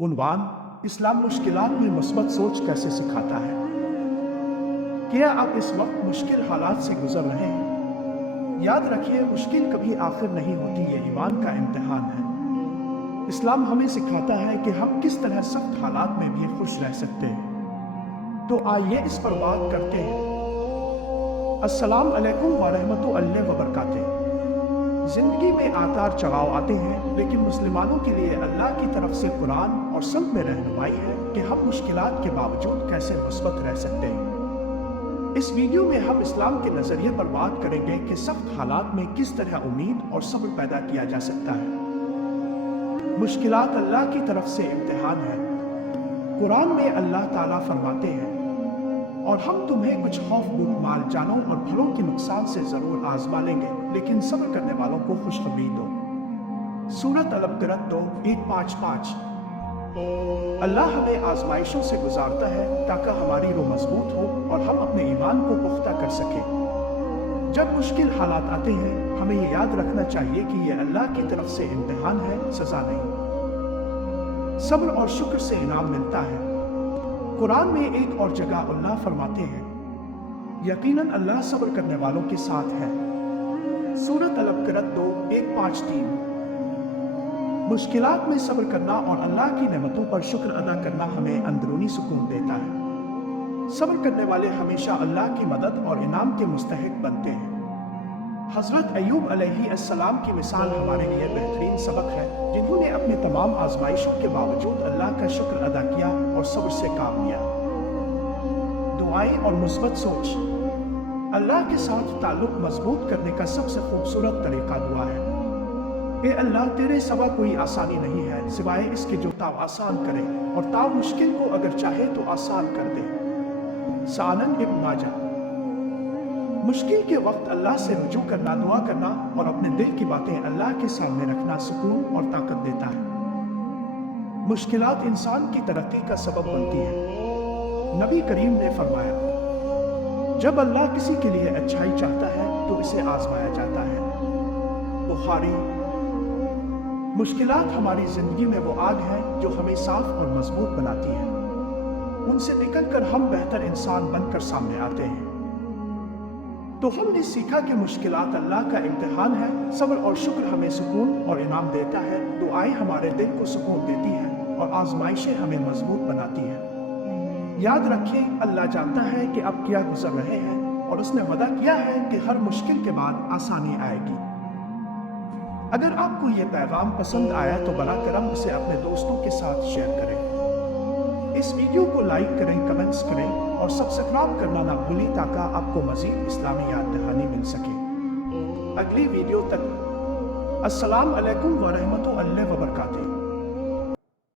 उन्वान इस्लाम मुश्किलात में मुस्बत सोच कैसे सिखाता है। क्या आप इस वक्त मुश्किल हालात से गुजर रहे हैं? याद रखिए, मुश्किल कभी आखिर नहीं होती, ये ईमान का इम्तिहान है। इस्लाम हमें सिखाता है कि हम किस तरह सख्त हालात में भी खुश रह सकते हैं। तो आइए इस पर बात करते हैं। अस्सलाम अलैकुम व रहमतुल्लाहि व बरकातुहू। जिंदगी में आतार चढ़ाव आते हैं, लेकिन मुसलमानों के लिए अल्लाह की तरफ से कुरान और सब में रहनुमाई है कि हम मुश्किलात के बावजूद कैसे मुस्बत रह सकते हैं। इस वीडियो में हम इस्लाम के नजरिए पर बात करेंगे कि सख्त हालात में किस तरह उम्मीद और सब्र पैदा किया जा सकता है। मुश्किलात अल्लाह की तरफ से इम्तिहान है। कुरान में अल्लाह ताला फरमाते हैं, और हम तुम्हें कुछ खौफ, माल, जानों और फलों के नुकसान से जरूर आजमा लेंगे, लेकिन सब्र करने वालों को खुशखबरी दो। सूरत अल-बकरा 2:1-5-5। अल्लाह हमें आजमाइशों से गुजारता है ताकि हमारी रूह मजबूत हो और हम अपने ईमान को पुख्ता कर सकें। जब मुश्किल हालात आते हैं, हमें ये याद रखना चाहिए कि यह अल्लाह की तरफ से इम्तिहान है, सजा नहीं। सब्र और शुक्र से इनाम मिलता है। कुरान में एक और जगह अल्लाह फरमाते हैं, यकीनन अल्लाह सब्र करने वालों के साथ है। सूरत अल-बकरा 2:1-5-3। मुश्किलात में सब्र करना और अल्लाह की नेमतों पर शुक्र अदा करना हमें अंदरूनी सुकून देता है। सब्र करने वाले हमेशा अल्लाह की मदद और इनाम के मुस्तहिक बनते हैं। हजरत अय्यूब अलैहिस्सलाम की मिसाल हमारे लिए बेहतरीन सबक है, जिन्होंने अपने तमाम आजमाइशों के बावजूद अल्लाह का शुक्र अदा किया और सब्र से काम लिया। दुआएं और मुस्बत सोच। अल्लाह के साथ ताल्लुक मजबूत करने का सबसे खूबसूरत तरीका दुआ है। ए अल्लाह, तेरे सिवा कोई आसानी नहीं है सिवाय इसके जो ताव आसान करे, और ताव मुश्किल को अगर चाहे तो आसान कर दे। सानन इब्न माजा। मुश्किल के वक्त अल्लाह से रुजू करना, दुआ करना और अपने दिल की बातें अल्लाह के सामने रखना सुकून और ताकत देता है। मुश्किलात इंसान की तरक्की का सबब बनती है। नबी करीम ने फरमाया, जब अल्लाह किसी के लिए अच्छाई चाहता है तो इसे आजमाया जाता है। बुखारी। मुश्किलात हमारी जिंदगी में वो आग है जो हमें साफ और मजबूत बनाती है। उनसे निकलकर हम बेहतर इंसान बनकर सामने आते हैं। तो हमने सीखा कि मुश्किलात अल्लाह का इम्तिहान है। सब्र और शुक्र हमें सुकून और इनाम देता है। दुआएं हमारे दिल को सुकून देती हैं और आजमाइशें हमें मजबूत बनाती हैं। याद रखें, अल्लाह जानता है कि आप क्या गुजर रहे हैं, और उसने वादा किया है कि हर मुश्किल के बाद आसानी आएगी। अगर आपको ये पैगाम पसंद आया तो बरा करम इसे अपने दोस्तों के साथ शेयर करें। इस वीडियो को लाइक करें, कमेंट्स करें और सब्सक्राइब करना ना भूलें ताकि आपको मजीद इस्लामी याद दहानी मिल सके। अगली वीडियो तक अस्सलाम अलैकुम व रहमतुल्लाहि व बरकातुहू।